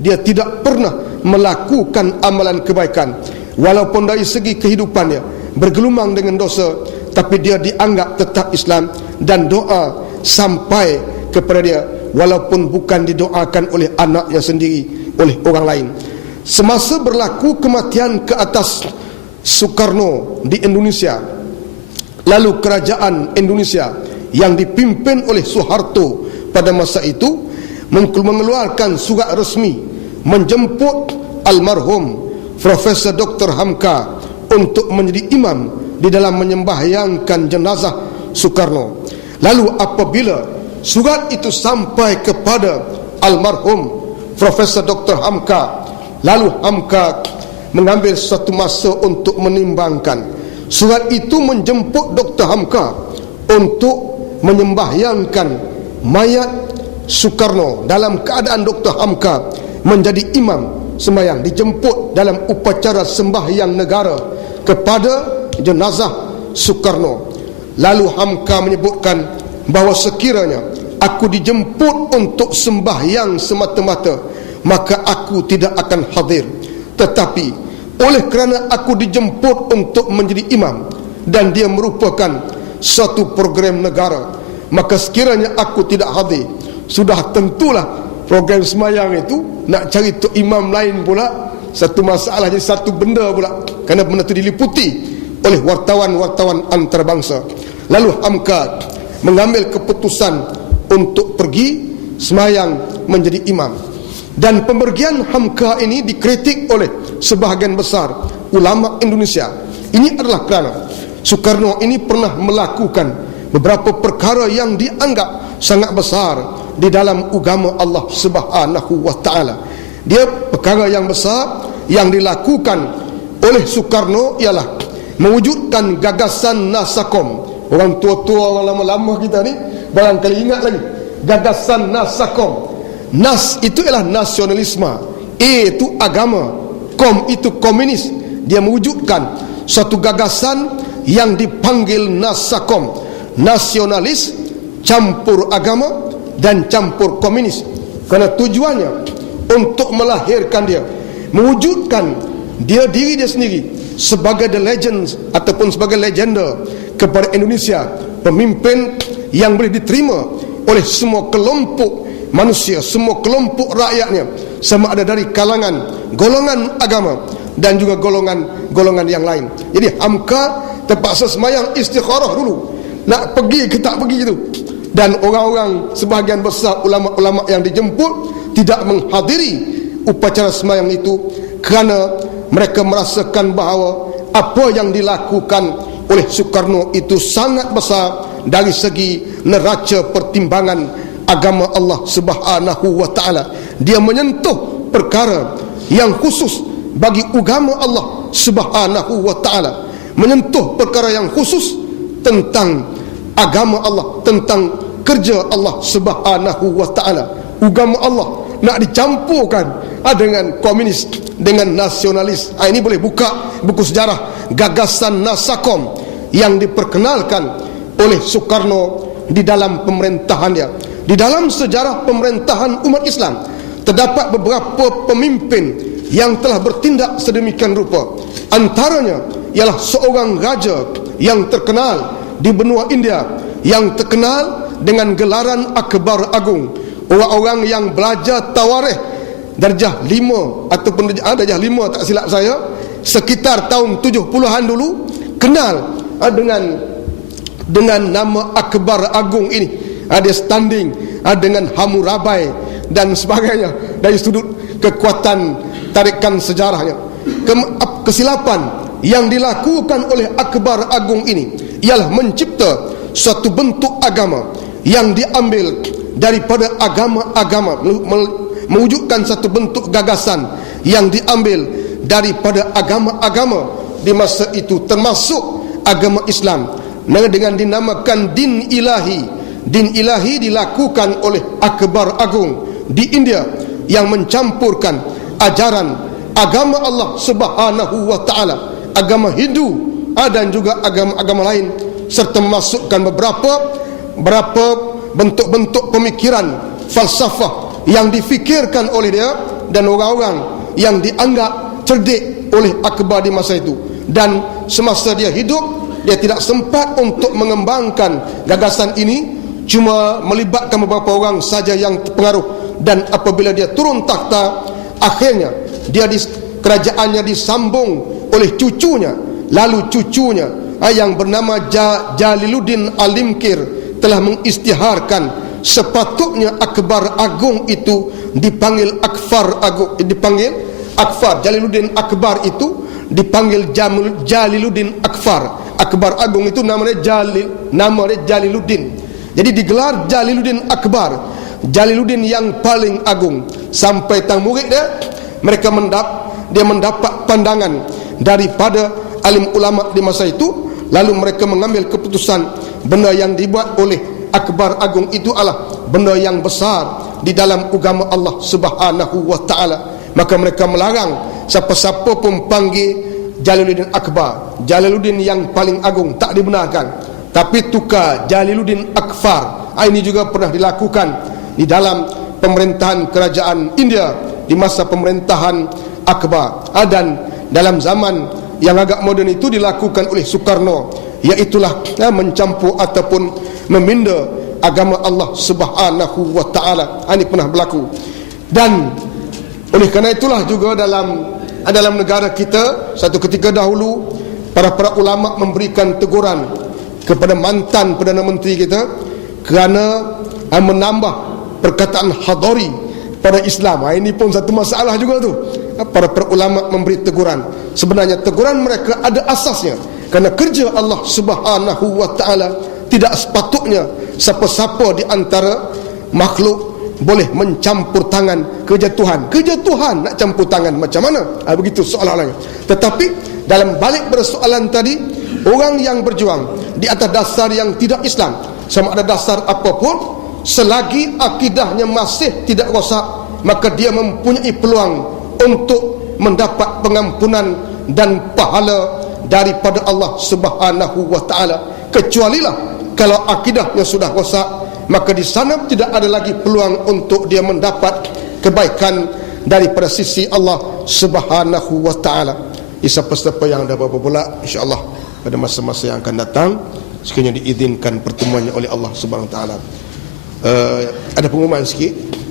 Dia tidak pernah melakukan amalan kebaikan, walaupun dari segi kehidupannya bergelumang dengan dosa, tapi dia dianggap tetap Islam, dan doa sampai kepada dia walaupun bukan didoakan oleh anaknya sendiri, oleh orang lain. Semasa berlaku kematian ke atas Soekarno di Indonesia, lalu kerajaan Indonesia yang dipimpin oleh Soeharto pada masa itu mengeluarkan surat resmi menjemput almarhum Profesor Dr. Hamka untuk menjadi imam di dalam menyembahyangkan jenazah Soekarno. Lalu apabila surat itu sampai kepada almarhum Profesor Dr. Hamka, lalu Hamka mengambil suatu masa untuk menimbangkan. Surat itu menjemput Dr. Hamka untuk menyembahyangkan mayat Soekarno dalam keadaan Dr. Hamka menjadi imam sembahyang, dijemput dalam upacara sembahyang negara kepada jenazah Soekarno. Lalu Hamka menyebutkan bahawa sekiranya aku dijemput untuk sembahyang semata-mata, maka aku tidak akan hadir. Tetapi oleh kerana aku dijemput untuk menjadi imam dan dia merupakan satu program negara, maka sekiranya aku tidak hadir, sudah tentulah program sembahyang itu nak cari tu imam lain pula satu masalah, jadi satu benda pula, kerana benda itu diliputi oleh wartawan-wartawan antarabangsa. Lalu Hamka mengambil keputusan untuk pergi sembahyang menjadi imam, dan pembergian Hamka ini dikritik oleh sebahagian besar ulama Indonesia. Ini adalah kerana Soekarno ini pernah melakukan beberapa perkara yang dianggap sangat besar di dalam agama Allah Subhanahu wa taala. Dia perkara yang besar yang dilakukan oleh Soekarno ialah mewujudkan gagasan Nasakom. Orang tua-tua, orang lama-lama kita ni barangkali ingat lagi gagasan Nasakom. Nas itu ialah nasionalisme, A itu agama, Kom itu komunis. Dia mewujudkan satu gagasan yang dipanggil Nasakom, nasionalis campur agama dan campur komunis, kerana tujuannya untuk melahirkan dia, mewujudkan dia diri dia sendiri sebagai the legend ataupun sebagai legenda kepada Indonesia, pemimpin yang boleh diterima oleh semua kelompok manusia, semua kelompok rakyatnya, sama ada dari kalangan golongan agama dan juga golongan yang lain. Jadi Hamka terpaksa sembahyang istikharah dulu, nak pergi ke tak pergi itu. Dan orang-orang sebahagian besar ulama-ulama yang dijemput tidak menghadiri upacara sembahyang itu kerana mereka merasakan bahawa apa yang dilakukan oleh Soekarno itu sangat besar dari segi neraca pertimbangan agama Allah Subhanahu wa taala. Dia menyentuh perkara yang khusus bagi agama Allah Subhanahu wa taala, menyentuh perkara yang khusus tentang agama Allah, tentang kerja Allah Subhanahu wa taala. Agama Allah nak dicampurkan dengan komunis, dengan nasionalis. Ini boleh buka buku sejarah gagasan Nasakom yang diperkenalkan oleh Soekarno di dalam pemerintahannya. Di dalam sejarah pemerintahan umat Islam terdapat beberapa pemimpin yang telah bertindak sedemikian rupa. Antaranya ialah seorang raja yang terkenal di benua India, yang terkenal dengan gelaran Akbar Agung. Orang-orang yang belajar Tawarikh darjah 5 ataupun darjah 5 tak silap saya, sekitar tahun 70-an dulu kenal dengan nama Akbar Agung ini. Dia standing dengan Hammurabi dan sebagainya dari sudut kekuatan tarikan sejarahnya. Kesilapan yang dilakukan oleh Akbar Agung ini ialah mencipta suatu bentuk agama yang diambil daripada agama-agama, mewujudkan satu bentuk gagasan yang diambil daripada agama-agama di masa itu, termasuk agama Islam, dengan dinamakan din ilahi. Din ilahi dilakukan oleh Akbar Agung di India yang mencampurkan ajaran agama Allah Subhanahu wa taala, agama Hindu dan juga agama-agama lain, serta memasukkan beberapa bentuk-bentuk pemikiran falsafah yang difikirkan oleh dia dan orang-orang yang dianggap cerdik oleh Akbar di masa itu. Dan semasa dia hidup, dia tidak sempat untuk mengembangkan gagasan ini, cuma melibatkan beberapa orang saja yang terpengaruh. Dan apabila dia turun takhta, akhirnya kerajaannya disambung oleh cucunya. Lalu cucunya yang bernama Jaliluddin Alimkir telah mengisytiharkan sepatutnya Akbar Agung itu dipanggil Akbar Agung, Jaliluddin Akbar itu dipanggil Jaliluddin Akbar. Akbar Agung itu namanya Jaliluddin. Jadi digelar Jaliluddin Akbar, Jaliluddin yang paling agung. Sampai tang murid dia mendapat pandangan daripada alim ulama di masa itu, lalu mereka mengambil keputusan benda yang dibuat oleh Akbar Agung itu adalah benda yang besar di dalam agama Allah Subhanahu wa taala. Maka mereka melarang siapa-siapa pun panggil Jaliluddin Akbar, Jaliluddin yang paling agung, tak dibenarkan. Tapi tukar Jaliluddin Akbar. Ini juga pernah dilakukan di dalam pemerintahan kerajaan India di masa pemerintahan Akbar. Dan dalam zaman yang agak moden itu dilakukan oleh Soekarno, iaitulah mencampur ataupun meminda agama Allah Subhanahu wa taala. Ini pernah berlaku. Dan oleh kerana itulah juga dalam negara kita satu ketika dahulu para ulama memberikan teguran kepada mantan Perdana Menteri kita kerana menambah perkataan hadari pada Islam. Ini pun satu masalah juga tu. Para ulama memberi teguran. Sebenarnya teguran mereka ada asasnya, kerana kerja Allah Subhanahu wa taala tidak sepatutnya siapa-siapa di antara makhluk boleh mencampur tangan kerja Tuhan. Kerja Tuhan nak campur tangan macam mana? Begitu soalannya. Tetapi dalam balik persoalan tadi, orang yang berjuang di atas dasar yang tidak Islam, sama ada dasar apapun, selagi akidahnya masih tidak rosak, maka dia mempunyai peluang untuk mendapat pengampunan dan pahala daripada Allah Subhanahu wa taala. Kecualilah kalau akidahnya sudah rosak, maka di sana tidak ada lagi peluang untuk dia mendapat kebaikan daripada sisi Allah Subhanahu wa taala. Siapa-siapa yang ada apa-apa pula, insya-Allah pada masa-masa yang akan datang, sekiranya diizinkan pertemuannya oleh Allah Subhanahu wa taala. Ada pengumuman sikit.